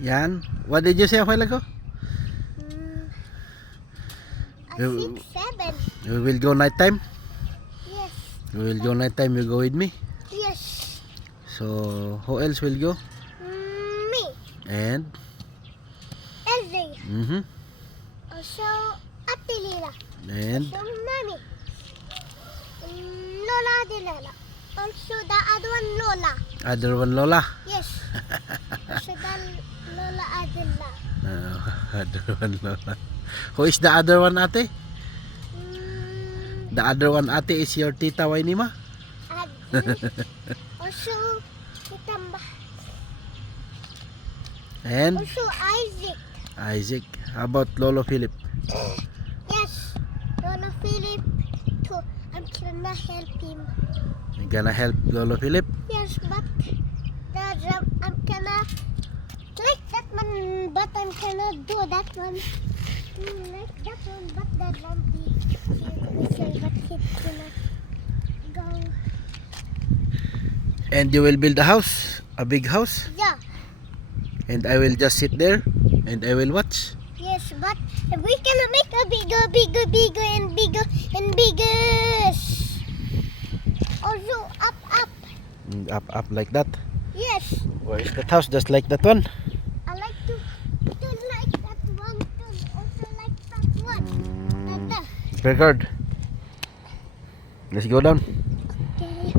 Yan. What did you say a while ago? A 6, 7. We will go night time. Yes. We will go night time. You go with me. Yes. So who else will go? Me. And Elsie. Also, Ate Lila. and Also, Mommy. Lola Adilala. Also, the other one, Lola. other one Lola. Yes. Also, the Lola Adila. Other one Lola. Who is the other one, ate? The other one, ate, is your tita Wainima? Also, Kitamba. And Also, Isaac. Isaac. How about Lolo Philip? Yes. Lola Philip, too. I'm gonna help him. You gonna help Lolo Philip? Yes, but I'm gonna like that one, but I'm gonna do that one. Like that one, but that one be missile, but it's gonna go. And you will build a house? A big house? Yeah, And I will just sit there and I will watch. yes, but we're gonna make a bigger, bigger, bigger, and bigger, and bigger. Also, up. Up like that. Yes, Or is that house just like that one? I like to like that one, too. Also like that one. Like that. Very good. Let's go down.